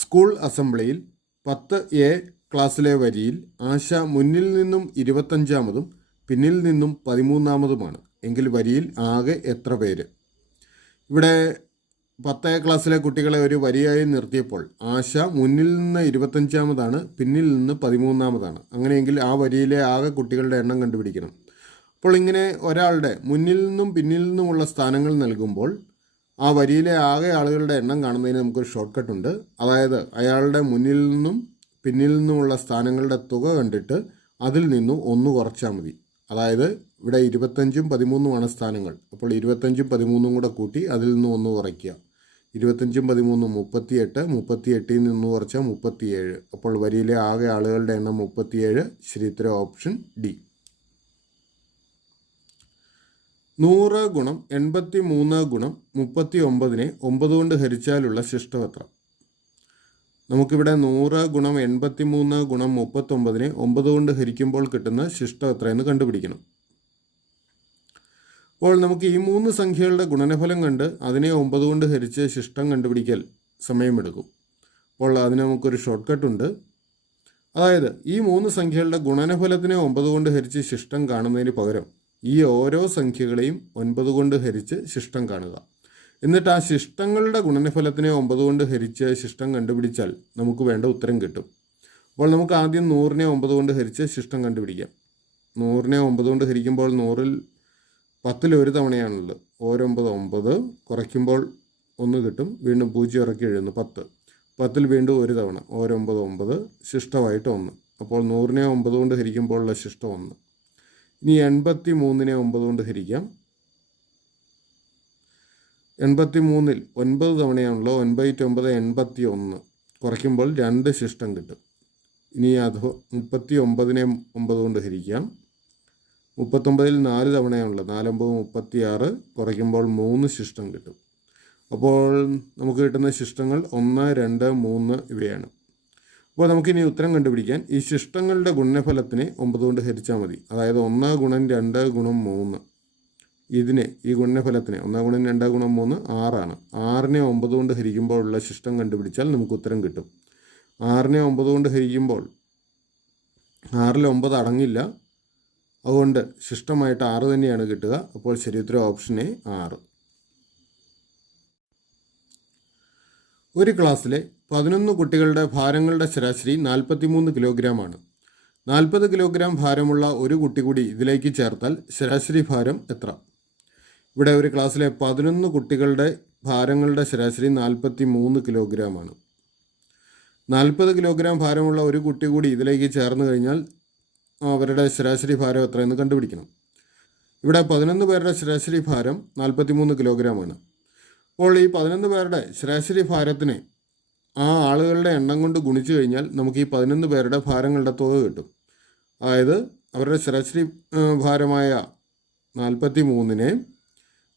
School അസംബ്ലിയിൽ 10A ക്ലാസ്സിലെ വരിയിൽ ആശ മുന്നിൽ നിന്നും 25-മതും പിന്നിൽ നിന്നും 13-മതുമാണ് എങ്കിൽ വരിയിൽ ആകെ എത്ര പേര്? ഇവിടെ 10A ക്ലാസ്സിലെ കുട്ടികളെ ഒരു വരിയായി നിർത്തിയപ്പോൾ ആശ മുന്നിൽ നിന്ന് 25-മതാണ്, പിന്നിൽ നിന്ന് 13-മതാണ്. അങ്ങനെയെങ്കിൽ ആ വരിയിലെ ആകെ കുട്ടികളുടെ എണ്ണം കണ്ടുപിടിക്കണം. അപ്പോൾ ഇങ്ങനെ ഒരാളുടെ മുന്നിൽ നിന്നും പിന്നിൽ നിന്നുമുള്ള സ്ഥാനങ്ങൾ നൽകുമ്പോൾ ആ വരിയിലെ ആകെ ആളുകളുടെ എണ്ണം കാണുന്നതിന് നമുക്കൊരു ഷോർട്ട് കട്ട് ഉണ്ട്. അതായത് അയാളുടെ മുന്നിൽ നിന്നും പിന്നിൽ നിന്നുമുള്ള സ്ഥാനങ്ങളുടെ തുക കണ്ടിട്ട് അതിൽ നിന്നും 1 കുറച്ചാൽ മതി. അതായത് ഇവിടെ 25ഉം 13ഉമാണ് സ്ഥാനങ്ങൾ. അപ്പോൾ 25ഉം 13ഉം കൂടെ കൂട്ടി അതിൽ നിന്ന് 1 കുറയ്ക്കുക. 25ഉം 13ഉം 38, 38ൽ നിന്ന് കുറച്ചാൽ 37. അപ്പോൾ വരിയിലെ ആകെ ആളുകളുടെ എണ്ണം 37. ശരി ഉത്തരം ഓപ്ഷൻ ഡി. 100 ഗുണം 83 ഗുണം 39-നെ 9 കൊണ്ട് ഹരിച്ചാലുള്ള ശിഷ്ടം എത്ര? നമുക്കിവിടെ 100 ഗുണം 83 ഗുണം 39-നെ 9 കൊണ്ട് ഹരിക്കുമ്പോൾ കിട്ടുന്ന ശിഷ്ടം എത്രയെന്ന് കണ്ടുപിടിക്കണം. അപ്പോൾ നമുക്ക് ഈ 3 സംഖ്യകളുടെ ഗുണനഫലം കണ്ട് അതിനെ 9 കൊണ്ട് ഹരിച്ച് ശിഷ്ടം കണ്ടുപിടിക്കൽ സമയമെടുക്കും. അപ്പോൾ അതിന് നമുക്കൊരു ഷോർട്ട് കട്ട് ഉണ്ട്. അതായത് ഈ 3 സംഖ്യകളുടെ ഗുണനഫലത്തിനെ 9 കൊണ്ട് ഹരിച്ച് ശിഷ്ടം കാണുന്നതിന് പകരം ഈ ഓരോ സംഖ്യകളെയും 9 കൊണ്ട് ഹരിച്ച് ശിഷ്ടം കാണുക. എന്നിട്ട് ആ ശിഷ്ടങ്ങളുടെ ഗുണനഫലത്തിനെ 9 കൊണ്ട് ഹരിച്ച് ശിഷ്ടം കണ്ടുപിടിച്ചാൽ നമുക്ക് വേണ്ട ഉത്തരം കിട്ടും. അപ്പോൾ നമുക്ക് ആദ്യം 100-നെ 9 കൊണ്ട് ഹരിച്ച് ശിഷ്ടം കണ്ടുപിടിക്കാം. 100-നെ 9 കൊണ്ട് ഹരിക്കുമ്പോൾ 100-ൽ 10-ൽ ഒരു തവണയാണുള്ളത്. 9 9 കുറയ്ക്കുമ്പോൾ 1 കിട്ടും. വീണ്ടും 0 ഇറക്കി എഴുതുന്നു 10. 10-ൽ വീണ്ടും ഒരു തവണ 9 9 ശിഷ്ടമായിട്ട് 1. അപ്പോൾ 100-നെ 9 കൊണ്ട് ഹരിക്കുമ്പോഴുള്ള ശിഷ്ടം 1. ഇനി 83-നെ 9 കൊണ്ട് ഹരിക്കാം. 83-ൽ 9 തവണയാണല്ലോ. 9 81 കുറയ്ക്കുമ്പോൾ 2 ശിഷ്ടം കിട്ടും. ഇനി 39-നെ 9 കൊണ്ട് ഹരിക്കാം. 39-ൽ 4 തവണയാണല്ലോ. 4 9 36 കുറയ്ക്കുമ്പോൾ 3 ശിഷ്ടം കിട്ടും. അപ്പോൾ നമുക്ക് കിട്ടുന്ന ശിഷ്ടങ്ങൾ 1 2 3 ഇവയാണ്. അപ്പോൾ നമുക്കിനി ഉത്തരം കണ്ടുപിടിക്കാൻ ഈ ശിഷ്ടങ്ങളുടെ ഗുണനഫലത്തിനെ 9 കൊണ്ട് ഹരിച്ചാൽ മതി. അതായത് 1 ഗുണം 2 ഗുണം 3 ഇതിനെ ഈ ഗുണനഫലത്തിനെ 1 ഗുണം 2 ഗുണം 3 6ആണ്. 6-നെ 9 കൊണ്ട് ഹരിക്കുമ്പോഴുള്ള ശിഷ്ടം കണ്ടുപിടിച്ചാൽ നമുക്ക് ഉത്തരം കിട്ടും. 6-നെ 9 കൊണ്ട് ഹരിക്കുമ്പോൾ 6-ൽ 9 അടങ്ങില്ല. അതുകൊണ്ട് ശിഷ്ടമായിട്ട് 6 തന്നെയാണ് കിട്ടുക. അപ്പോൾ ശരി ഉത്തരം ഓപ്ഷൻ എ 6. ഒരു ക്ലാസ്സിലെ 11 കുട്ടികളുടെ ഭാരങ്ങളുടെ ശരാശരി 43 കിലോഗ്രാമാണ്. 40 കിലോഗ്രാം ഭാരമുള്ള ഒരു കുട്ടി കൂടി ഇതിലേക്ക് ചേർത്താൽ ശരാശരി ഭാരം എത്ര? ഇവിടെ ഒരു ക്ലാസ്സിലെ 11 കുട്ടികളുടെ ഭാരങ്ങളുടെ ശരാശരി 43 കിലോഗ്രാമാണ്. 40 കിലോഗ്രാം ഭാരമുള്ള ഒരു കുട്ടി കൂടി ഇതിലേക്ക് ചേർന്ന് കഴിഞ്ഞാൽ അവരുടെ ശരാശരി ഭാരം എത്രയെന്ന് കണ്ടുപിടിക്കണം. ഇവിടെ 11 പേരുടെ ശരാശരി ഭാരം 43 കിലോഗ്രാമാണ്. അപ്പോൾ ഈ 11 പേരുടെ ശരാശരി ഭാരത്തിനെ ആ ആളുകളുടെ എണ്ണം കൊണ്ട് ഗുണിച്ചു കഴിഞ്ഞാൽ നമുക്ക് ഈ 11 പേരുടെ ഭാരങ്ങളുടെ തുക കിട്ടും. അതായത് അവരുടെ ശരാശരി ഭാരമായ 43-നെ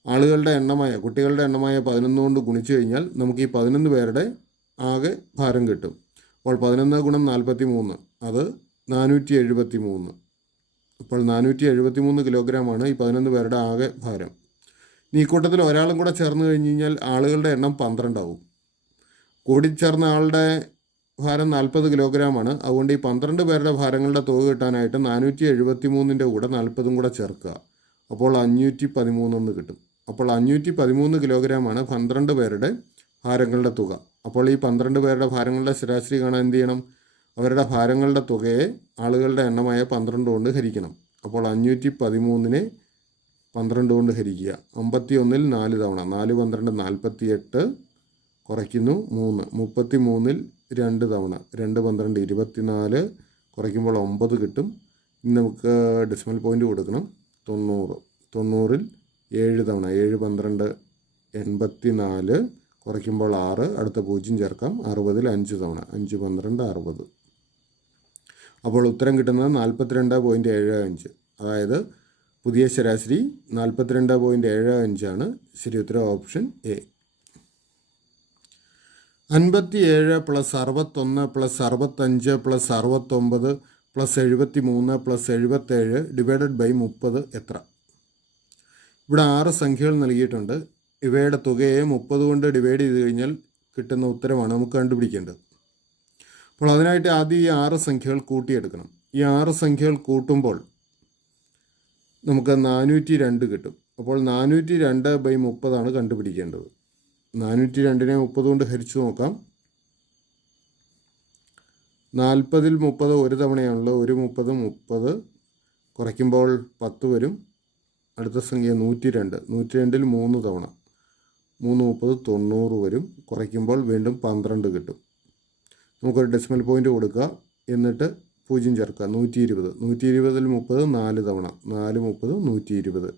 ആളുകളുടെ എണ്ണമായ കുട്ടികളുടെ എണ്ണമായ 11 കൊണ്ട് ഗുണിച്ചു കഴിഞ്ഞാൽ നമുക്ക് ഈ 11 പേരുടെ ആകെ ഭാരം കിട്ടും. അപ്പോൾ 11 ഗുണം 43 അത് 473. അപ്പോൾ 473 കിലോഗ്രാമാണ് ഈ 11 പേരുടെ ആകെ ഭാരം. ഈ കൂട്ടത്തിൽ ഒരാളും കൂടെ ചേർന്ന് കഴിഞ്ഞ് കഴിഞ്ഞാൽ ആളുകളുടെ എണ്ണം 12 ആവും. കൂടിച്ചേർന്ന ആളുടെ ഭാരം 40 കിലോഗ്രാമാണ്. അതുകൊണ്ട് ഈ 12 പേരുടെ ഭാരങ്ങളുടെ തുക കിട്ടാനായിട്ട് 473-ൻ്റെ കൂടെ 40 കൂടെ ചേർക്കുക. അപ്പോൾ 513 എന്ന് കിട്ടും. അപ്പോൾ 513 കിലോഗ്രാമാണ് 12 പേരുടെ ഭാരങ്ങളുടെ തുക. അപ്പോൾ ഈ 12 പേരുടെ ഭാരങ്ങളുടെ ശരാശരി കാണാൻ എന്ത് ചെയ്യണം? അവരുടെ ഭാരങ്ങളുടെ തുകയെ ആളുകളുടെ എണ്ണമായ 12 കൊണ്ട് ഹരിക്കണം. അപ്പോൾ 513-നെ 12 കൊണ്ട് ഹരിക്കുക. 51-ൽ 4 തവണ 4 12 48 കുറയ്ക്കുന്നു 3. 33-ൽ 2 തവണ 2 12 24 കുറയ്ക്കുമ്പോൾ 9 കിട്ടും. ഇനി നമുക്ക് ഡെസിമൽ പോയിൻ്റ് കൊടുക്കണം. 90. 90-ൽ 7 തവണ 7 12 84 കുറയ്ക്കുമ്പോൾ 6. അടുത്ത 0 ചേർക്കാം. 60-ൽ 5 തവണ 5 12 60. അപ്പോൾ ഉത്തരം കിട്ടുന്നത് 42.75. അതായത് പുതിയ ശരാശരി 42.75 ആണ്. ശരി ഉത്തരം ഓപ്ഷൻ എ. 57 + 61 + 65 + 69 + 73 + 77 ഡിവൈഡഡ് ബൈ 30 എത്ര? ഇവിടെ 6 സംഖ്യകൾ നൽകിയിട്ടുണ്ട്. ഇവയുടെ തുകയെ 30 കൊണ്ട് ഡിവൈഡ് ചെയ്ത് കഴിഞ്ഞാൽ കിട്ടുന്ന ഉത്തരമാണ് നമുക്ക് കണ്ടുപിടിക്കേണ്ടത്. അപ്പോൾ അതിനായിട്ട് ആദ്യം ഈ 6 സംഖ്യകൾ കൂട്ടിയെടുക്കണം. ഈ 6 സംഖ്യകൾ കൂട്ടുമ്പോൾ നമുക്ക് 402 കിട്ടും. അപ്പോൾ 402/30 കണ്ടുപിടിക്കേണ്ടത്. 402നെ 30 കൊണ്ട് ഹരിച്ചു നോക്കാം. 40ൽ 30 ഒരു തവണയാണല്ലോ. ഒരു 30 കുറയ്ക്കുമ്പോൾ 10 വരും. അടുത്ത സംഖ്യ 102. 102ൽ 3 തവണ 3 30 90 വരും. കുറയ്ക്കുമ്പോൾ വീണ്ടും 12 കിട്ടും. നമുക്കൊരു ഡെസിമൽ പോയിൻ്റ് കൊടുക്കുക. എന്നിട്ട് 0 ചേർക്കുക. 120. 120ൽ 30 4 തവണ 4 30 120.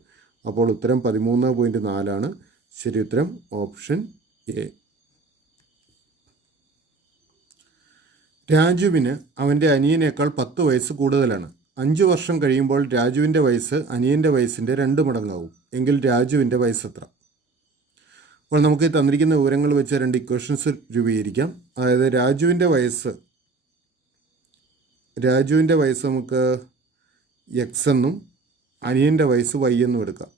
അപ്പോൾ ഉത്തരം 13.4 ശരി ഉത്തരം ഓപ്ഷൻ എ. രാജുവിന് അവൻ്റെ അനിയനേക്കാൾ 10 വയസ്സ് കൂടുതലാണ്. 5 വർഷം കഴിയുമ്പോൾ രാജുവിൻ്റെ വയസ്സ് അനിയൻ്റെ വയസ്സിൻ്റെ 2 മടങ്ങാവും. എങ്കിൽ രാജുവിൻ്റെ വയസ്സ് എത്ര? അപ്പോൾ നമുക്ക് തന്നിരിക്കുന്ന വിവരങ്ങൾ വെച്ച് 2 ഇക്വേഷൻസ് രൂപീകരിക്കാം. അതായത് രാജുവിൻ്റെ വയസ്സ് നമുക്ക് എക്സ് എന്നും അനിയൻ്റെ വയസ്സ് വൈ എന്നും എടുക്കാം.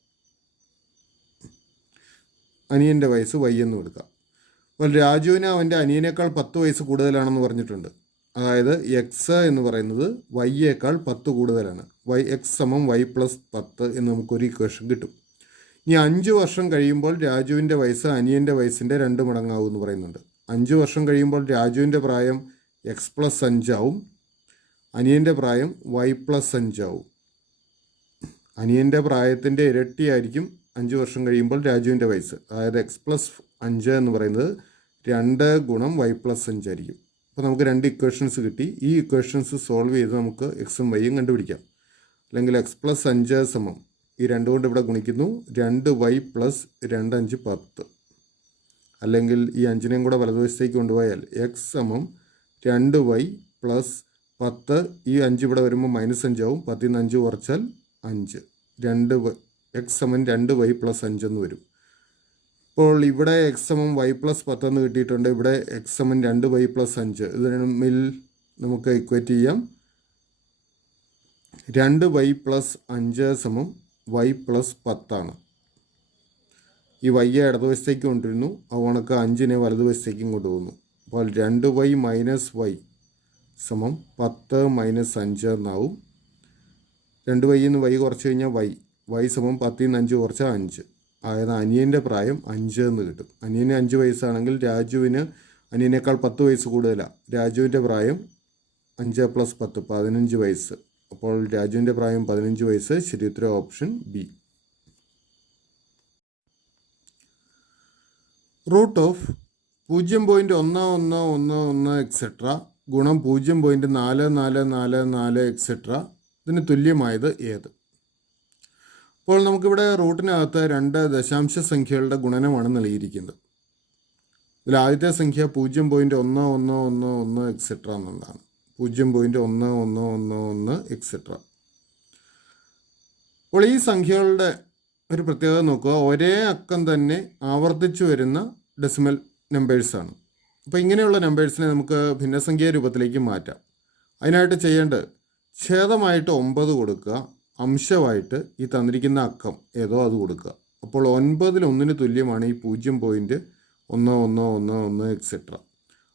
അപ്പോൾ രാജുവിന് അവൻ്റെ അനിയനേക്കാൾ 10 വയസ്സ് കൂടുതലാണെന്ന് പറഞ്ഞിട്ടുണ്ട്. അതായത് എക്സ് എന്ന് പറയുന്നത് വൈയേക്കാൾ 10 കൂടുതലാണ്. എക്സ് സമം വൈ പ്ലസ് 10 എന്ന് നമുക്കൊരു ഇക്വേഷൻ കിട്ടും. ഇനി 5 വർഷം കഴിയുമ്പോൾ രാജുവിൻ്റെ വയസ്സ് അനിയൻ്റെ വയസ്സിൻ്റെ 2 മടങ്ങാവും എന്ന് പറയുന്നുണ്ട്. 5 വർഷം കഴിയുമ്പോൾ രാജുവിൻ്റെ പ്രായം എക്സ് പ്ലസ് 5 ആവും. അനിയൻ്റെ പ്രായം വൈ പ്ലസ് 5 ആവും. അനിയൻ്റെ പ്രായത്തിൻ്റെ ഇരട്ടിയായിരിക്കും 5 വർഷം കഴിയുമ്പോൾ രാജുവിൻ്റെ വയസ്സ്. അതായത് എക്സ് പ്ലസ് 5 എന്ന് പറയുന്നത് 2 ഗുണം വൈ പ്ലസ് 5 ആയിരിക്കും. അപ്പോൾ നമുക്ക് 2 ഇക്വേഷൻസ് കിട്ടി. ഈ ഇക്വേഷൻസ് സോൾവ് ചെയ്ത് നമുക്ക് എക്സും വൈയും കണ്ടുപിടിക്കാം. അല്ലെങ്കിൽ എക്സ് പ്ലസ് 5 സമം ഈ 2 കൊണ്ട് ഇവിടെ ഗുണിക്കുന്നു 2y പ്ലസ് 2 5 10. അല്ലെങ്കിൽ ഈ 5നെയും കൂടെ വലതുവശത്തേക്ക് കൊണ്ടുപോയാൽ എക്സ് സമം 2y പ്ലസ് 10. ഈ 5 ഇവിടെ വരുമ്പോൾ -5 ആവും. 10ൽ നിന്ന് 5 കുറച്ചാൽ 5. എക്സ് സമം 2y പ്ലസ് 5 എന്ന് വരും. ഇപ്പോൾ ഇവിടെ എക്സ് സമം വൈ പ്ലസ് 10 എന്ന് കിട്ടിയിട്ടുണ്ട്. ഇവിടെ എക്സ് സമം 2y പ്ലസ് 5 ഇത് തമ്മിൽ നമുക്ക് ഇക്വേറ്റ് ചെയ്യാം. 2y പ്ലസ് 5 സമം വൈ പ്ലസ് 10. ഈ വൈയെ ഇടതുവശത്തേക്ക് കൊണ്ടുവരുന്നു. അതുകൊണ്ട് 5നെ വലതുവശത്തേക്കും കൊണ്ടുപോകുന്നു. അപ്പോൾ 2y മൈനസ് വൈ സമം 10 മൈനസ് 5 എന്നാവും. 2y നിന്ന് വൈ കുറച്ച് കഴിഞ്ഞാൽ വൈ സമം 10ൽ നിന്ന് 5 കുറച്ചാൽ 5. അതായത് അനിയൻ്റെ പ്രായം 5 എന്ന് കിട്ടും. അനിയന് 5 വയസ്സാണെങ്കിൽ രാജുവിന് അനിയനേക്കാൾ 10 വയസ്സ് കൂടുതലാണ്. രാജുവിൻ്റെ പ്രായം 5 പ്ലസ് 10 15 വയസ്സ്. അപ്പോൾ രാജുവിൻ്റെ പ്രായം 15 വയസ്സ്. ശരി ഉത്തരം option B. Root of 0.1111 etcetera ഗുണം 0.4444 എക്സെട്ര ഇതിന് തുല്യമായത് ഏത്? അപ്പോൾ നമുക്കിവിടെ റൂട്ടിനകത്ത് 2 ദശാംശ സംഖ്യകളുടെ ഗുണനമാണ് നൽകിയിരിക്കുന്നത്. ഇതിൽ ആദ്യത്തെ സംഖ്യ 0.1111 എക്സെട്ര എന്നുള്ളതാണ്. 0.1111 എക്സെട്ര. അപ്പോൾ ഈ സംഖ്യകളുടെ ഒരു പ്രത്യേകത നോക്കുക. ഒരേ അക്കം തന്നെ ആവർത്തിച്ചു വരുന്ന ഡെസിമൽ നമ്പേഴ്സാണ്. അപ്പോൾ ഇങ്ങനെയുള്ള നമ്പേഴ്സിനെ നമുക്ക് ഭിന്നസംഖ്യാ രൂപത്തിലേക്ക് മാറ്റാം. അതിനായിട്ട് ചെയ്യേണ്ടത് ഛേദമായിട്ട് 9 കൊടുക്കുക, അംശമായിട്ട് ഈ തന്നിരിക്കുന്ന അക്കം ഏതോ അത് കൊടുക്കുക. അപ്പോൾ 9ൽ 1 തുല്യമാണ് ഈ 0.1111 എക്സെട്ര.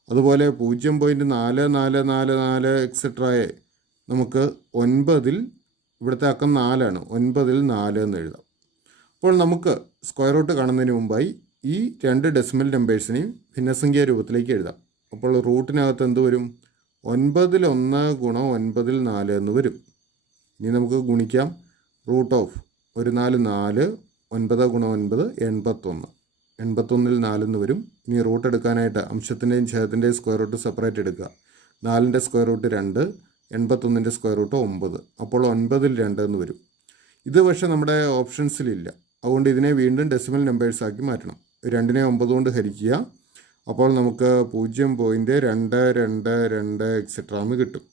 അതുപോലെ 0.4444 എക്സെട്രയെ നമുക്ക് 9ൽ ഇവിടുത്തെ അക്കം 4ആണ്. 9ൽ 4 എന്ന് എഴുതാം. അപ്പോൾ നമുക്ക് സ്ക്വയർ റൂട്ട് കാണുന്നതിന് മുമ്പായി ഈ 2 ഡെസിമൽ നമ്പേഴ്സിനെയും ഭിന്നസംഖ്യാ രൂപത്തിലേക്ക് എഴുതാം. അപ്പോൾ റൂട്ടിനകത്ത് എന്ത് വരും? 9ൽ 1 ഗുണം 9ൽ 4 എന്ന് വരും. ഇനി നമുക്ക് ഗുണിക്കാം. റൂട്ട് ഓഫ് 1 4 4 9 ഗുണം 9 81. 81ൽ 4 എന്ന് വരും. ഇനി റൂട്ട് എടുക്കാനായിട്ട് അംശത്തിൻ്റെയും ഛേദത്തിൻ്റെയും സ്ക്വയർ റൂട്ട് സെപ്പറേറ്റ് എടുക്കുക. 4ൻ്റെ സ്ക്വയർ റൂട്ട് 2, 81ൻ്റെ സ്ക്വയർ റൂട്ട് 9. അപ്പോൾ 9ൽ 2 എന്ന് വരും. ഇത് പക്ഷേ നമ്മുടെ ഓപ്ഷൻസിലില്ല. അതുകൊണ്ട് ഇതിനെ വീണ്ടും ഡെസിമൽ നമ്പേഴ്സാക്കി മാറ്റണം. 2നെ 9 കൊണ്ട് ഹരിക്കുക. അപ്പോൾ നമുക്ക് 0.222 എക്സെട്ര എന്ന് കിട്ടും.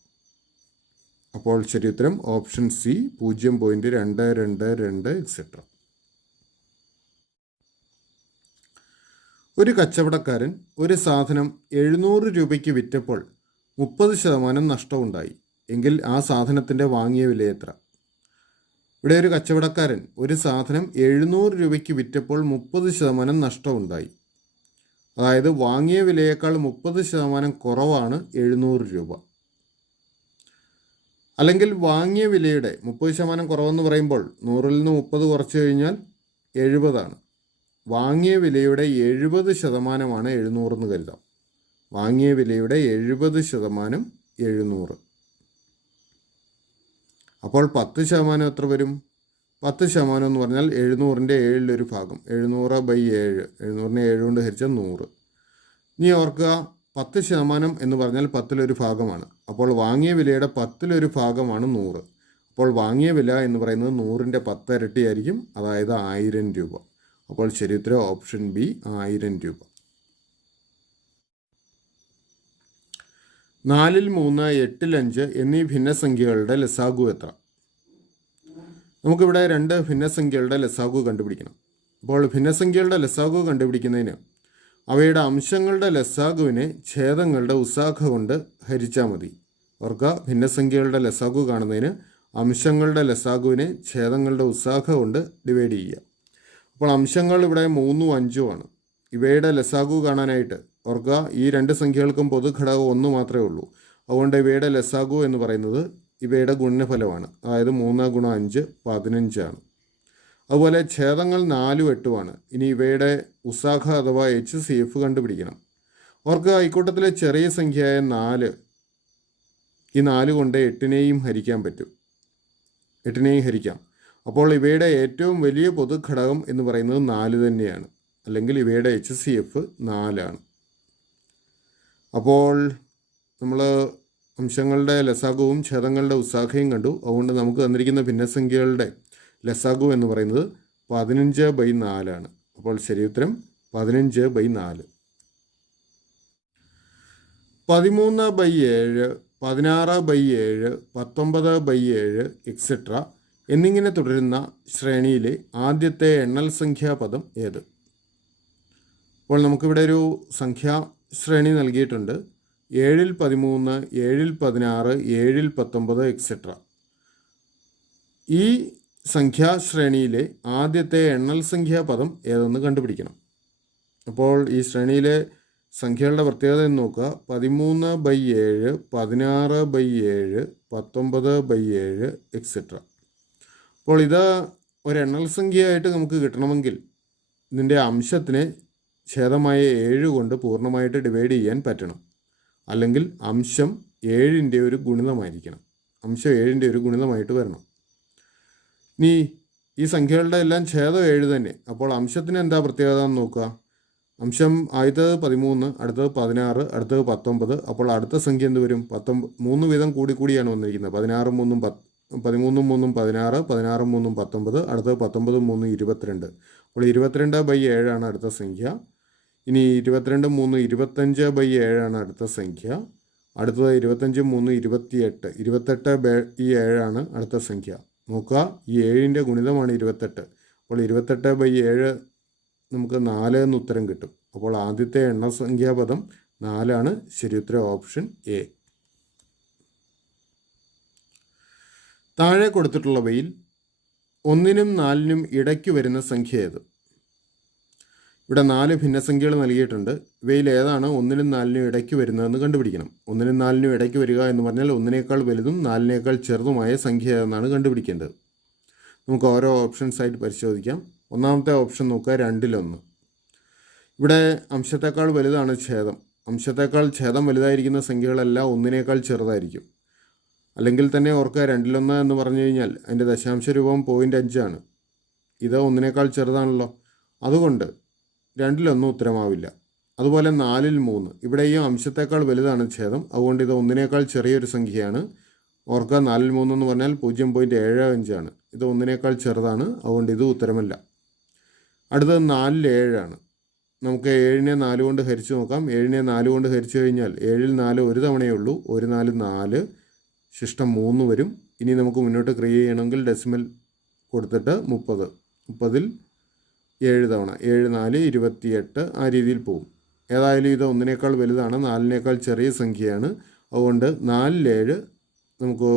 അപ്പോൾ ശരി ഉത്തരം ഓപ്ഷൻ സി 0.222 എക്സെട്ര. ഒരു കച്ചവടക്കാരൻ ഒരു സാധനം 700 രൂപയ്ക്ക് വിറ്റപ്പോൾ 30% നഷ്ടമുണ്ടായി. എങ്കിൽ ആ സാധനത്തിൻ്റെ വാങ്ങിയ വില എത്ര? ഇവിടെ ഒരു കച്ചവടക്കാരൻ ഒരു സാധനം 700 രൂപയ്ക്ക് വിറ്റപ്പോൾ 30% നഷ്ടമുണ്ടായി. അതായത് വാങ്ങിയ വിലയേക്കാൾ 30% കുറവാണ് 700 രൂപ. അല്ലെങ്കിൽ വാങ്ങിയ വിലയുടെ 30% കുറവെന്ന് പറയുമ്പോൾ 100-ൽ നിന്ന് 30 കുറച്ച് കഴിഞ്ഞാൽ 70 വാങ്ങിയ വിലയുടെ 70% 700 എന്ന് കരുതാം. വാങ്ങിയ വിലയുടെ 70% 700. അപ്പോൾ 10% എത്ര വരും? 10% എന്ന് പറഞ്ഞാൽ 700-ൻ്റെ 7-ലൊരു ഭാഗം, 700/7, 700-നെ 7 കൊണ്ട് ഹരിച്ചാൽ 100. ഇനി ഓർക്കുക, 10% എന്ന് പറഞ്ഞാൽ 10-ലൊരു ഭാഗമാണ്. അപ്പോൾ വാങ്ങിയ വിലയുടെ 10-ലൊരു ഭാഗമാണ് 100. അപ്പോൾ വാങ്ങിയ വില എന്ന് പറയുന്നത് 100-ൻ്റെ 10 ഇരട്ടിയായിരിക്കും, അതായത് 1000 രൂപ. അപ്പോൾ ശരി ഉത്തരം ഓപ്ഷൻ ബി, 1000 രൂപ. 4-ൽ 3, 8-ൽ 5 എന്നീ ഭിന്നസംഖ്യകളുടെ ലസാഗു എത്ര? നമുക്കിവിടെ 2 ഭിന്നസംഖ്യകളുടെ ലസാഗു കണ്ടുപിടിക്കണം. അപ്പോൾ ഭിന്നസംഖ്യകളുടെ ലസാഗു കണ്ടുപിടിക്കുന്നതിന് അവയുടെ അംശങ്ങളുടെ ലസാഗുവിനെ ഛേദങ്ങളുടെ ഉസാഖ കൊണ്ട് ഹരിച്ചാൽ മതി. ഓർക്കുക, ഭിന്നസംഖ്യകളുടെ ലസാഗു കാണുന്നതിന് അംശങ്ങളുടെ ലസാഗുവിനെ ഛേദങ്ങളുടെ ഉസാഖ കൊണ്ട് ഡിവൈഡ് ചെയ്യുക. അപ്പോൾ അംശങ്ങൾ ഇവിടെ 3ഉം 5ഉമാണ്. ഇവയുടെ ലസാഗു കാണാനായിട്ട് ഓർക്കുക, ഈ 2 സംഖ്യകൾക്കും പൊതുഘടകം 1 മാത്രമേ ഉള്ളൂ. അതുകൊണ്ട് ഇവയുടെ ലസാഗു എന്ന് പറയുന്നത് ഇവയുടെ ഗുണനഫലമാണ്. അതായത് 3 × 5 15. അതുപോലെ ഛേദങ്ങൾ 4ഉം 8ഉമാണ്. ഇനി ഇവയുടെ ഉസാഖ അഥവാ HCF കണ്ടുപിടിക്കണം. ഓർക്കുക, ഇക്കൂട്ടത്തിലെ ചെറിയ സംഖ്യയായ 4, ഈ 4 കൊണ്ട് 8-നെയും ഹരിക്കാൻ പറ്റും. 8-നെയും ഹരിക്കാം. അപ്പോൾ ഇവയുടെ ഏറ്റവും വലിയ പൊതുഘടകം എന്ന് പറയുന്നത് 4 തന്നെയാണ്. അല്ലെങ്കിൽ ഇവയുടെ HCF 4. അപ്പോൾ നമ്മൾ അംശങ്ങളുടെ ലസാഗുവും ഛേദങ്ങളുടെ ഉസാഖയും കണ്ടു. അതുകൊണ്ട് നമുക്ക് തന്നിരിക്കുന്ന ഭിന്നസംഖ്യകളുടെ ലസാഗു എന്ന് പറയുന്നത് 15/4. അപ്പോൾ ശരി ഉത്തരം 15/4. 13/7, 16/7, 19/7 എക്സെട്ര എന്നിങ്ങനെ തുടരുന്ന ശ്രേണിയിലെ ആദ്യത്തെ എണ്ണൽ സംഖ്യാപദം ഏത്? അപ്പോൾ നമുക്കിവിടെ ഒരു സംഖ്യാ ശ്രേണി നൽകിയിട്ടുണ്ട്. 7-ൽ 13, 7-ൽ 16, 7-ൽ 19 എക്സെട്ര. ഈ സംഖ്യാശ്രേണിയിലെ ആദ്യത്തെ എണ്ണൽ സംഖ്യാപദം ഏതെന്ന് കണ്ടുപിടിക്കണം. അപ്പോൾ ഈ ശ്രേണിയിലെ സംഖ്യകളുടെ പ്രത്യേകത എന്ന് നോക്കുക. 13/7, 16/7, 19/7 എക്സെട്ര. അപ്പോൾ ഇത് ഒരു എണ്ണൽ സംഖ്യയായിട്ട് നമുക്ക് കിട്ടണമെങ്കിൽ ഇതിൻ്റെ അംശത്തിനെ ഛേദമായ 7 കൊണ്ട് പൂർണ്ണമായിട്ട് ഡിവൈഡ് ചെയ്യാൻ പറ്റണം. അല്ലെങ്കിൽ അംശം 7-ൻ്റെ ഒരു ഗുണിതമായിരിക്കണം. അംശം 7-ൻ്റെ ഒരു ഗുണിതമായിട്ട് വരണം. ഇനി ഈ സംഖ്യകളുടെ എല്ലാം ഛേദം 7 തന്നെ. അപ്പോൾ അംശത്തിന് എന്താ പ്രത്യേകത എന്ന് നോക്കുക. അംശം ആദ്യത്തേത് 13, അടുത്തത് 16, അടുത്തത് 19. അപ്പോൾ അടുത്ത സംഖ്യ എന്ത് വരും? 3 വീതം കൂടിയാണ് വന്നിരിക്കുന്നത്. 13 3 16, 16 3 19, അടുത്തത് 19 3 22. അപ്പോൾ 22/7 അടുത്ത സംഖ്യ. ഇനി 22 3 25/7 അടുത്ത സംഖ്യ. അടുത്തത് 25 3 28, 28/7 അടുത്ത സംഖ്യ. നോക്കുക, ഈ 7-ൻ്റെ ഗുണിതമാണ് 28. അപ്പോൾ 28/7 നമുക്ക് 4 എന്ന് ഉത്തരം കിട്ടും. അപ്പോൾ ആദ്യത്തെ എണ്ണസംഖ്യാപദം 4. ശരി ഉത്തരം ഓപ്ഷൻ എ. താഴെ കൊടുത്തിട്ടുള്ളവയിൽ 1-നും 4-നും ഇടയ്ക്ക് വരുന്ന സംഖ്യ ഏത്? ഇവിടെ 4 ഭിന്നസംഖ്യകൾ നൽകിയിട്ടുണ്ട്. ഇവയിൽ ഏതാണ് 1-നും 4-നും ഇടയ്ക്ക് വരുന്നതെന്ന് കണ്ടുപിടിക്കണം. 1-നും 4-നും ഇടയ്ക്ക് വരിക എന്ന് പറഞ്ഞാൽ 1-നേക്കാൾ വലുതും 4-നേക്കാൾ ചെറുതുമായ സംഖ്യ ഏതെന്നാണ് കണ്ടുപിടിക്കേണ്ടത്. നമുക്ക് ഓരോ ഓപ്ഷൻസ് ആയിട്ട് പരിശോധിക്കാം. ഒന്നാമത്തെ ഓപ്ഷൻ നോക്കുക, 2-ൽ 1. ഇവിടെ അംശത്തേക്കാൾ വലുതാണ് ഛേദം. അംശത്തേക്കാൾ ഛേദം വലുതായിരിക്കുന്ന സംഖ്യകളെല്ലാം 1-നേക്കാൾ ചെറുതായിരിക്കും. അല്ലെങ്കിൽ തന്നെ ഓർക്കുക, 2-ൽ 1 എന്ന് പറഞ്ഞു കഴിഞ്ഞാൽ അതിൻ്റെ ദശാംശ രൂപം 0.5. ഇത് 1-നേക്കാൾ ചെറുതാണല്ലോ. അതുകൊണ്ട് 2-ൽ 1 ഉത്തരമാവില്ല. അതുപോലെ 4-ൽ 3, ഇവിടെയും അംശത്തേക്കാൾ വലുതാണ് ഛേദം. അതുകൊണ്ട് ഇത് 1-നേക്കാൾ ചെറിയൊരു സംഖ്യയാണ്. ഓർക്കുക, 4-ൽ 3 എന്ന് പറഞ്ഞാൽ 0.75. ഇത് 1-നേക്കാൾ ചെറുതാണ്. അതുകൊണ്ട് ഇത് ഉത്തരമല്ല. അടുത്തത് 4-ൽ 7. നമുക്ക് 7-നെ 4 കൊണ്ട് ഹരിച്ച് നോക്കാം. 7-നെ 4 കൊണ്ട് ഹരിച്ചു കഴിഞ്ഞാൽ 7-ൽ 4 ഒരു തവണയേ ഉള്ളൂ. 1 4 4, ശിഷ്ടം 3 വരും. ഇനി നമുക്ക് മുന്നോട്ട് ക്രിയ ചെയ്യണമെങ്കിൽ ഡെസിമൽ കൊടുത്തിട്ട് 30. 30-ൽ 7 തവണ 7 4 28, ആ രീതിയിൽ പോകും. ഏതായാലും ഇത് 1-നേക്കാൾ വലുതാണ്, 4-നേക്കാൾ ചെറിയ സംഖ്യയാണ്. അതുകൊണ്ട് 4-ൽ 7 നമുക്ക്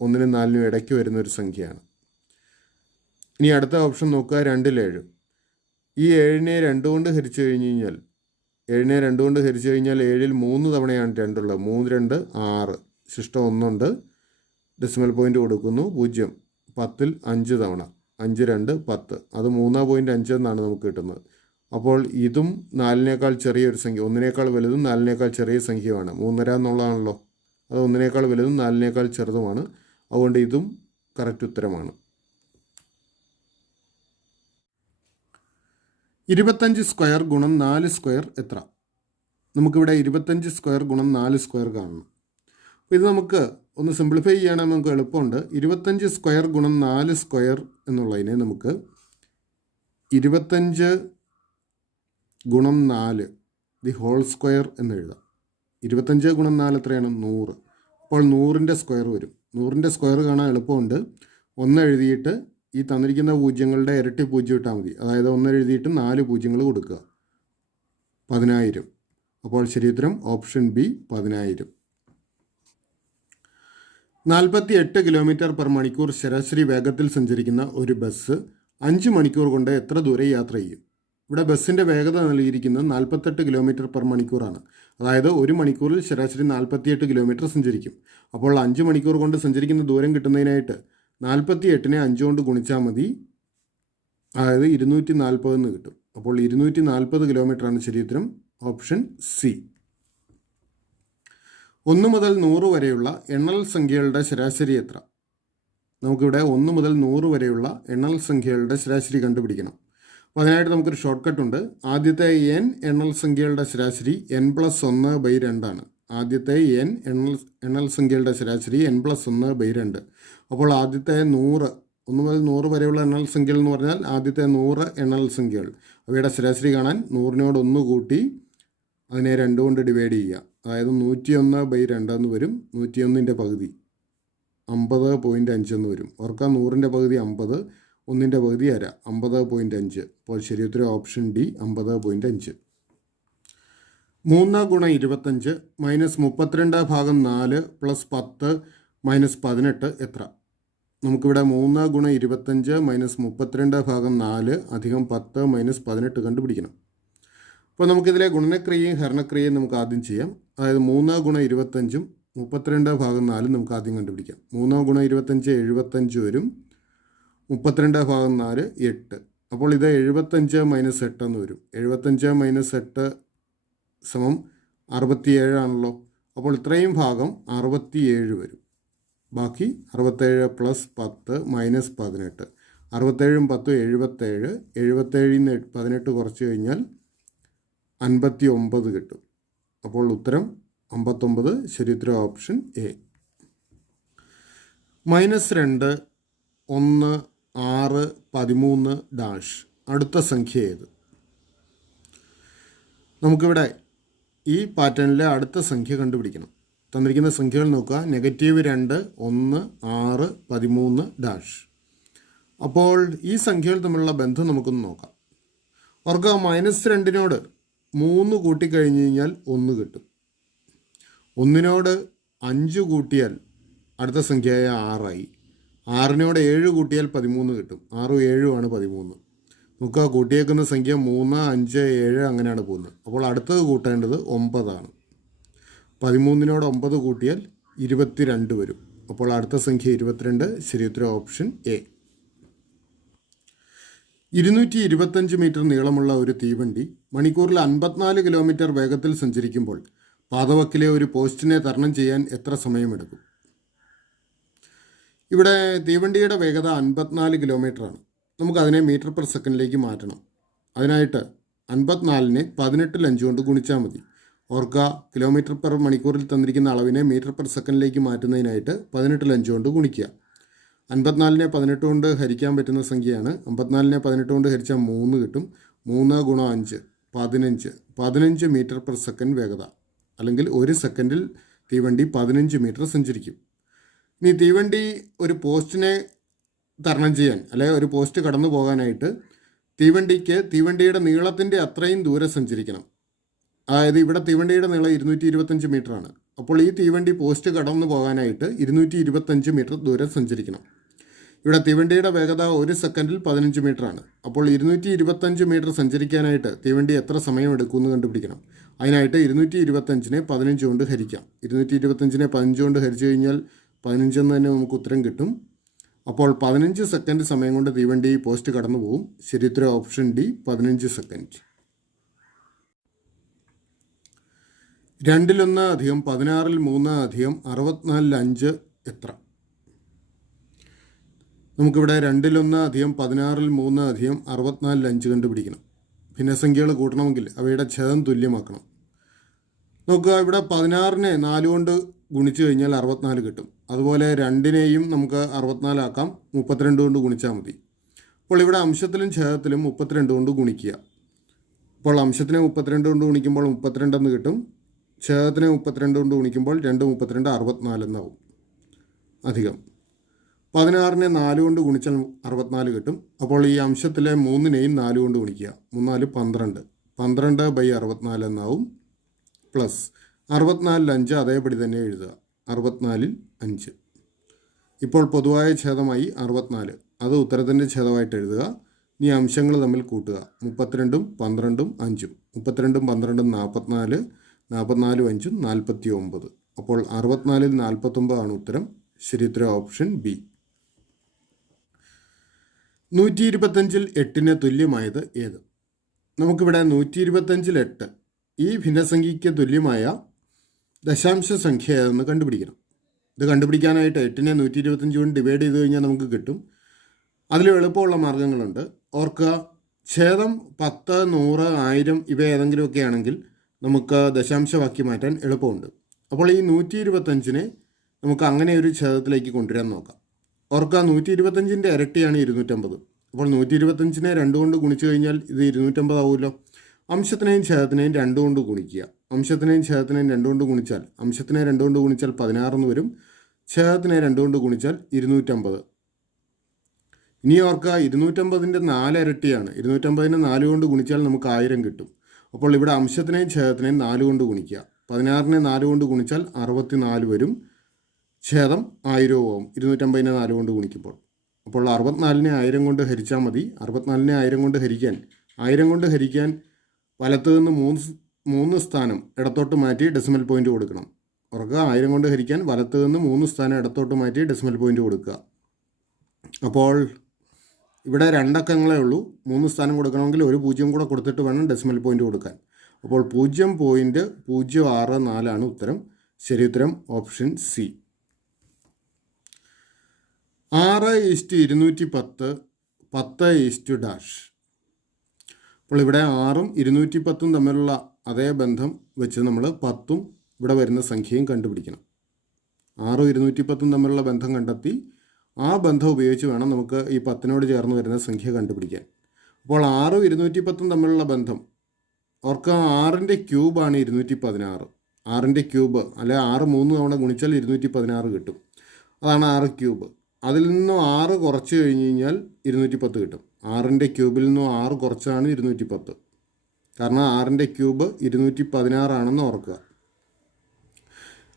1-നും 4-നും ഇടയ്ക്ക് വരുന്നൊരു സംഖ്യയാണ്. ഇനി അടുത്ത ഓപ്ഷൻ നോക്കുക, 2-ൽ 7. ഈ 7-നെ 2 കൊണ്ട് ഹരിച്ചു കഴിഞ്ഞ് കഴിഞ്ഞാൽ 7നെ 2 കൊണ്ട് ഹരിച്ചു കഴിഞ്ഞാൽ 7ൽ 3 തവണയാണ് 2 ഉള്ളത്. 3 2 6, ശിഷ്ടം 1 ഉണ്ട്, ഡെസിമൽ പോയിൻ്റ് കൊടുക്കുന്നു 0. 10ൽ 5 തവണ, 5 2 10, അത് 3.5 എന്നാണ് നമുക്ക് കിട്ടുന്നത്. അപ്പോൾ ഇതും 4നേക്കാൾ ചെറിയൊരു സംഖ്യ, 1നേക്കാൾ വലുതും 4നേക്കാൾ ചെറിയ സംഖ്യയുമാണ്. 3.5 എന്നുള്ളതാണല്ലോ, അത് 1നേക്കാൾ വലുതും 4നേക്കാൾ ചെറുതുമാണ്. അതുകൊണ്ട് ഇതും കറക്റ്റ് ഉത്തരമാണ്. 25 സ്ക്വയർ ഗുണം 4 സ്ക്വയർ എത്ര? നമുക്കിവിടെ 25 സ്ക്വയർ ഗുണം 4 സ്ക്വയർ കാണണം. അപ്പോൾ ഇത് നമുക്ക് ഒന്ന് സിംപ്ലിഫൈ ചെയ്യണമെങ്കിൽ നമുക്ക് എളുപ്പമുണ്ട്. 25 സ്ക്വയർ ഗുണം 4 സ്ക്വയർ എന്നുള്ളതിനെ നമുക്ക് 25 ഗുണം 4 ദി ഹോൾ സ്ക്വയർ എന്ന് എഴുതാം. 25 ഗുണം 4 എത്രയാണ്? 100. അപ്പോൾ 100ൻ്റെ സ്ക്വയർ വരും. 100ൻ്റെ സ്ക്വയർ കാണാൻ എളുപ്പമുണ്ട്. 1 എഴുതിയിട്ട് ഈ തന്നിരിക്കുന്ന പൂജ്യങ്ങളുടെ ഇരട്ടി പൂജ്യം ഇട്ടാൽ മതി. അതായത് 1 എഴുതിയിട്ട് 4 പൂജ്യങ്ങൾ കൊടുക്കുക. 10,000. അപ്പോൾ ശരിയുത്തരം ഓപ്ഷൻ ബി 10,000. 48 കിലോമീറ്റർ പെർ മണിക്കൂർ ശരാശരി വേഗത്തിൽ സഞ്ചരിക്കുന്ന ഒരു ബസ് 5 മണിക്കൂർ കൊണ്ട് എത്ര ദൂരം യാത്ര ചെയ്യും? ഇവിടെ ബസ്സിൻ്റെ വേഗത നൽകിയിരിക്കുന്നത് 48 കിലോമീറ്റർ പെർ മണിക്കൂറാണ്. അതായത് 1 മണിക്കൂറിൽ ശരാശരി 48 കിലോമീറ്റർ സഞ്ചരിക്കും. അപ്പോൾ 5 മണിക്കൂർ കൊണ്ട് സഞ്ചരിക്കുന്ന ദൂരം കിട്ടുന്നതിനായിട്ട് 48നെ 5 കൊണ്ട് ഗുണിച്ചാൽ മതി. അതായത് 240 എന്ന് കിട്ടും. അപ്പോൾ 240 കിലോമീറ്ററാണ് ശരിയുത്തരം, ഓപ്ഷൻ സി. 1 മുതൽ 100 വരെയുള്ള എണ്ണൽ സംഖ്യകളുടെ ശരാശരി എത്ര? നമുക്കിവിടെ 1 മുതൽ 100 വരെയുള്ള എണ്ണൽ സംഖ്യകളുടെ ശരാശരി കണ്ടുപിടിക്കണം. അപ്പോൾ അതിനായിട്ട് നമുക്കൊരു ഷോർട്ട് കട്ട് ഉണ്ട്. ആദ്യത്തെ n എണ്ണൽ സംഖ്യകളുടെ ശരാശരി n+1/2 ആണ്. ആദ്യത്തെ n എണ്ണൽ സംഖ്യകളുടെ ശരാശരി n+1/2. അപ്പോൾ ആദ്യത്തെ 100, 1 മുതൽ 100 വരെയുള്ള എണ്ണൽ സംഖ്യകൾ എന്ന് പറഞ്ഞാൽ ആദ്യത്തെ 100 എണ്ണൽ സംഖ്യകൾ, അവയുടെ ശരാശരി കാണാൻ 100നോട് 1 കൂട്ടി അതിനെ 2 കൊണ്ട് ഡിവൈഡ് ചെയ്യുക. അതായത് 101/2 എന്ന് വരും. 101ൻ്റെ പകുതി 50.5 എന്ന് വരും. ഓർക്കുക, 100ൻ്റെ പകുതി 50, 1ൻ്റെ പകുതി അര, 50.5. അപ്പോൾ ശരിയുത്തരം ഓപ്ഷൻ ഡി 50.5. 3 ഗുണം 25 മൈനസ് 32/4 പ്ലസ് 10 മൈനസ് 18 എത്ര? നമുക്കിവിടെ 3 ഗുണം 25 മൈനസ് 32/4 അധികം 10 മൈനസ് 18 കണ്ടുപിടിക്കണം. അപ്പോൾ നമുക്കിതിലെ ഗുണനക്രിയയും ഹരണക്രിയയും നമുക്ക് ആദ്യം ചെയ്യാം. അതായത് 3 ഗുണം 25ഉം 32/4 നമുക്ക് ആദ്യം കണ്ടുപിടിക്കാം. 3 ഗുണം 25 75 വരും. 32/4 8. അപ്പോൾ ഇത് 75 മൈനസ് 8 എന്ന് വരും. 75 മൈനസ് 8 സമം 67 ആണല്ലോ. അപ്പോൾ ഇത്രയും ഭാഗം 67 വരും. ബാക്കി 67 പ്ലസ് 10 മൈനസ് 18. 67ഉം 10ഉം 77. 77ൽ നിന്ന് 18 കുറച്ച് കഴിഞ്ഞാൽ 59 കിട്ടും. അപ്പോൾ ഉത്തരം 59. ശരിയുത്തരം ഓപ്ഷൻ എ. -2 1 6 13 ഡാഷ് അടുത്ത സംഖ്യ ഏത്? നമുക്കിവിടെ ഈ പാറ്റേണിലെ അടുത്ത സംഖ്യ കണ്ടുപിടിക്കണം. തന്നിരിക്കുന്ന സംഖ്യകൾ നോക്കുക. -2 1 6 13 ഡാഷ്. അപ്പോൾ ഈ സംഖ്യകൾ തമ്മിലുള്ള ബന്ധം നമുക്കൊന്ന് നോക്കാം. ഓർക്കുക, -2നോട് 3 കൂട്ടിക്കഴിഞ്ഞ് കഴിഞ്ഞാൽ 1 കിട്ടും. 1നോട് 5 കൂട്ടിയാൽ അടുത്ത സംഖ്യയായ 6 ആയി. 6നോട് 7 കൂട്ടിയാൽ 13 കിട്ടും. 6ഉം 7ഉം ആണ് 13. നോക്കുക, കൂട്ടിയേക്കുന്ന സംഖ്യ 3 5 7 അങ്ങനെയാണ് പോകുന്നത്. അപ്പോൾ അടുത്തത് കൂട്ടേണ്ടത് 9 ആണ്. 13നോട് 9 കൂട്ടിയാൽ 22 വരും. അപ്പോൾ അടുത്ത സംഖ്യ 22. ശരിയുത്തരം ഓപ്ഷൻ എ. 225 മീറ്റർ നീളമുള്ള ഒരു തീവണ്ടി മണിക്കൂറിൽ 54 കിലോമീറ്റർ വേഗത്തിൽ സഞ്ചരിക്കുമ്പോൾ പാതവക്കിലെ ഒരു പോസ്റ്റിനെ തരണം ചെയ്യാൻ എത്ര സമയമെടുക്കും? ഇവിടെ തീവണ്ടിയുടെ വേഗത 54 കിലോമീറ്ററാണ്. നമുക്കതിനെ മീറ്റർ പെർ സെക്കൻഡിലേക്ക് മാറ്റണം. അതിനായിട്ട് 54നെ 18ൽ 5 കൊണ്ട് ഗുണിച്ചാൽ മതി. ഓർക്കുക, കിലോമീറ്റർ പെർ മണിക്കൂറിൽ തന്നിരിക്കുന്ന അളവിനെ മീറ്റർ പെർ സെക്കൻഡിലേക്ക് മാറ്റുന്നതിനായിട്ട് 18ൽ 5 കൊണ്ട് ഗുണിക്കുക. 54നെ 18 കൊണ്ട് ഹരിക്കാൻ പറ്റുന്ന സംഖ്യയാണ്. 54നെ 18 കൊണ്ട് ഹരിച്ചാൽ 3 കിട്ടും. 3 ഗുണം 5 15. 15 മീറ്റർ പെർ സെക്കൻഡ് വേഗത, അല്ലെങ്കിൽ ഒരു സെക്കൻഡിൽ തീവണ്ടി 15 മീറ്റർ സഞ്ചരിക്കും. ഇനി തീവണ്ടി ഒരു പോസ്റ്റിനെ തരണം ചെയ്യാൻ, അല്ലെങ്കിൽ ഒരു പോസ്റ്റ് കടന്നു പോകാനായിട്ട് തീവണ്ടിയുടെ നീളത്തിൻ്റെ അത്രയും ദൂരം സഞ്ചരിക്കണം. അതായത് ഇവിടെ തീവണ്ടിയുടെ നീളം 225 മീറ്ററാണ്. അപ്പോൾ ഈ തീവണ്ടി പോസ്റ്റ് കടന്നു പോകാനായിട്ട് 225 മീറ്റർ ദൂരം സഞ്ചരിക്കണം. ഇവിടെ തീവണ്ടിയുടെ വേഗത 1 സെക്കൻഡിൽ 15 മീറ്ററാണ്. അപ്പോൾ 225 മീറ്റർ സഞ്ചരിക്കാനായിട്ട് തീവണ്ടി എത്ര സമയം എടുക്കുമെന്ന് കണ്ടുപിടിക്കണം. അതിനായിട്ട് 225നെ 15 കൊണ്ട് ഹരിക്കാം. 225നെ 15 കൊണ്ട് ഹരിച്ചു കഴിഞ്ഞാൽ 15 എന്ന് തന്നെ നമുക്ക് ഉത്തരം കിട്ടും. അപ്പോൾ 15 സെക്കൻഡ് സമയം കൊണ്ട് തീവണ്ടി പോസ്റ്റ് കടന്നു പോകും. ശരിയുത്തരം ഓപ്ഷൻ ഡി, 15 സെക്കൻഡ്. 2 അധികം 16 3 64 5 എത്ര? നമുക്കിവിടെ 2 അധികം 16 3 64 5 കണ്ടുപിടിക്കണം. ഭിന്നസംഖ്യകൾ കൂട്ടണമെങ്കിൽ അവയുടെ ഛേദം തുല്യമാക്കണം. നോക്കുക, ഇവിടെ 16നെ 4 കൊണ്ട് ഗുണിച്ചു കഴിഞ്ഞാൽ 64 കിട്ടും. അതുപോലെ 2നെയും നമുക്ക് 64 ആക്കാം, 32 കൊണ്ട് ഗുണിച്ചാൽ മതി. അപ്പോൾ ഇവിടെ അംശത്തിലും ഛേദത്തിലും 32 കൊണ്ട് ഗുണിക്കുക. അപ്പോൾ അംശത്തിനെ 32 കൊണ്ട് ഗുണിക്കുമ്പോൾ 32 എന്ന് കിട്ടും. ഛേദത്തിനെ 32 കൊണ്ട് ഗുണിക്കുമ്പോൾ 2 32 64 എന്നാവും. അധികം 16നെ 4 കൊണ്ട് ഗുണിച്ചാൽ 64 കിട്ടും. അപ്പോൾ ഈ അംശത്തിലെ 3നെയും 4 കൊണ്ട് ഗുണിക്കുക. 3 4 12/64 എന്നാവും. പ്ലസ് 64 5 അതേപടി തന്നെ എഴുതുക. 64 5. ഇപ്പോൾ പൊതുവായ ഛേദമായി 64, അത് ഉത്തരത്തിൻ്റെ ഛേദമായിട്ട് എഴുതുക. ഇനി അംശങ്ങൾ തമ്മിൽ കൂട്ടുക. 32 12 5. 32 12 44, 44 5 49. അപ്പോൾ 64 49 ആണ് ഉത്തരം. ശരിയുത്തരം ഓപ്ഷൻ ബി. 125-ൽ 8ന് തുല്യമായത് ഏത്? നമുക്കിവിടെ 125-ൽ 8 ഈ ഭിന്നസംഖ്യയ്ക്ക് തുല്യമായ ദശാംശ സംഖ്യ ഏതെന്ന് കണ്ടുപിടിക്കണം. ഇത് കണ്ടുപിടിക്കാനായിട്ട് 8നെ 125 കൊണ്ട് ഡിവൈഡ് ചെയ്ത് കഴിഞ്ഞാൽ നമുക്ക് കിട്ടും. അതിൽ എളുപ്പമുള്ള മാർഗ്ഗങ്ങളുണ്ട്. ഓർക്കുക, ഛേദം 10 100 1000 ഇവ ഏതെങ്കിലുമൊക്കെ ആണെങ്കിൽ നമുക്ക് ദശാംശമാക്കി മാറ്റാൻ എളുപ്പമുണ്ട്. അപ്പോൾ ഈ 125നെ നമുക്ക് അങ്ങനെ ഒരു ഛേദത്തിലേക്ക് കൊണ്ടുവരാൻ നോക്കാം. ഓർക്കുക, 125ൻ്റെ ഇരട്ടിയാണ് 250. അപ്പോൾ 125നെ 2 കൊണ്ട് ഗുണിച്ചു കഴിഞ്ഞാൽ ഇത് 250 ആവുമല്ലോ. അംശത്തിനെയും ഛേദത്തിനെയും 2 കൊണ്ട് ഗുണിക്കുക. അംശത്തിനെയും ഛേദത്തിനെയും 2 കൊണ്ട് ഗുണിച്ചാൽ അംശത്തിനെ 2 കൊണ്ട് ഗുണിച്ചാൽ 16 എന്ന് വരും. ഛേദത്തിനെ 2 കൊണ്ട് ഗുണിച്ചാൽ 250. ഇനി ഓർക്കുക, 250ൻ്റെ 4 ഇരട്ടിയാണ്. 250നെ 4 കൊണ്ട് ഗുണിച്ചാൽ നമുക്ക് 1000 കിട്ടും. അപ്പോൾ ഇവിടെ അംശത്തിനെയും ഛേദത്തിനെയും 4 കൊണ്ട് ഗുണിക്കുക. 16നെ 4 കൊണ്ട് ഗുണിച്ചാൽ 64 വരും. ഛേദം 1000 ആവും 250നെ 4 കൊണ്ട് ഗുണിക്കുമ്പോൾ. അപ്പോൾ 64നെ 1000 കൊണ്ട് ഹരിച്ചാൽ മതി. 64നെ 1000 കൊണ്ട് ഹരിക്കാൻ 1000 കൊണ്ട് ഹരിക്കാൻ വലത്ത് നിന്ന് 3 സ്ഥാനം ഇടത്തോട്ട് മാറ്റി ഡെസിമൽ പോയിൻ്റ് കൊടുക്കണം. ഓർക്കുക, 1000 കൊണ്ട് ഹരിക്കാൻ വലത്ത് നിന്ന് 3 സ്ഥാനം ഇടത്തോട്ട് മാറ്റി ഡെസിമൽ പോയിൻ്റ് കൊടുക്കുക. അപ്പോൾ ഇവിടെ 2 അക്കങ്ങളേ ഉള്ളൂ. 3 സ്ഥാനം കൊടുക്കണമെങ്കിൽ ഒരു 0 കൂടെ കൊടുത്തിട്ട് വേണം ഡെസിമൽ പോയിൻ്റ് കൊടുക്കാൻ. അപ്പോൾ 0.064 ആണ് ഉത്തരം. ശരിയുത്തരം ഓപ്ഷൻ സി. 6:210 10:. അപ്പോൾ ഇവിടെ 6ഉം 210 തമ്മിലുള്ള അതേ ബന്ധം വെച്ച് നമ്മൾ 10ഉം ഇവിടെ വരുന്ന സംഖ്യയും കണ്ടുപിടിക്കണം. 6ഉം 210 തമ്മിലുള്ള ബന്ധം കണ്ടെത്തി ആ ബന്ധം ഉപയോഗിച്ച് വേണം നമുക്ക് ഈ 10നോട് ചേർന്ന് വരുന്ന സംഖ്യ കണ്ടുപിടിക്കാൻ. അപ്പോൾ 6ഉം 210 തമ്മിലുള്ള ബന്ധം ഓർക്കുക, 6ൻ്റെ ക്യൂബാണ് 216. 6ൻ്റെ ക്യൂബ് അല്ലെ 6 3 തവണ ഗുണിച്ചാൽ 216 കിട്ടും. അതാണ് 6 ക്യൂബ്. അതിൽ നിന്നും 6 കുറച്ച് കഴിഞ്ഞ് കഴിഞ്ഞാൽ 210 കിട്ടും. 6ൻ്റെ ക്യൂബിൽ നിന്നും 6 കുറച്ചാണ് 210. കാരണം 6ൻ്റെ ക്യൂബ് 216 ആണെന്ന് ഓർക്കുക.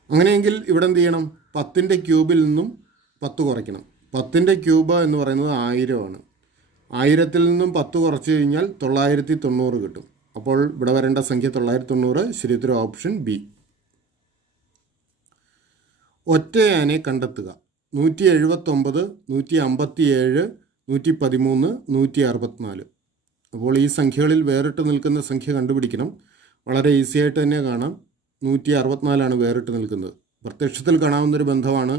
അങ്ങനെയെങ്കിൽ ഇവിടെ എന്ത് ചെയ്യണം? 10ൻ്റെ ക്യൂബിൽ നിന്നും 10 കുറയ്ക്കണം. 10ൻ്റെ ക്യൂബ് എന്ന് പറയുന്നത് 1000 ആണ്. 1000-ൽ നിന്നും 10 കുറച്ച് കഴിഞ്ഞാൽ 990 കിട്ടും. അപ്പോൾ ഇവിടെ വരേണ്ട സംഖ്യ 990. ശരിയുത്തരം ഓപ്ഷൻ ബി. ഒറ്റയാനെ കണ്ടെത്തുക. 179 157 113 164. അപ്പോൾ ഈ സംഖ്യകളിൽ വേറിട്ട് നിൽക്കുന്ന സംഖ്യ കണ്ടുപിടിക്കണം. വളരെ ഈസി ആയിട്ട് തന്നെ കാണാം. 164 വേറിട്ട് നിൽക്കുന്നത്. പ്രത്യക്ഷത്തിൽ കാണാവുന്നൊരു ബന്ധമാണ്.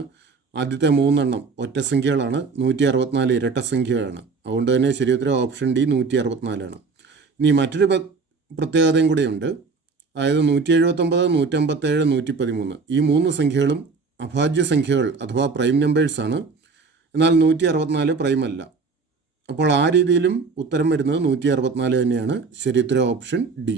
ആദ്യത്തെ 3 എണ്ണം ഒറ്റ സംഖ്യകളാണ്, 164 ഇരട്ട സംഖ്യകളാണ്. അതുകൊണ്ട് തന്നെ ശരിയുത്തരം ഓപ്ഷൻ ഡി 164. ഇനി മറ്റൊരു പ്രത്യേകതയും കൂടെയുണ്ട്. അതായത് 179 157 113 ഈ 3 സംഖ്യകളും അഭാജ്യ സംഖ്യകൾ അഥവാ പ്രൈം നമ്പേഴ്സാണ്. എന്നാൽ 164 പ്രൈം അല്ല. അപ്പോൾ ആ രീതിയിലും ഉത്തരം വരുന്നത് 164 തന്നെയാണ്. ശരിയുത്തരം ഓപ്ഷൻ ഡി.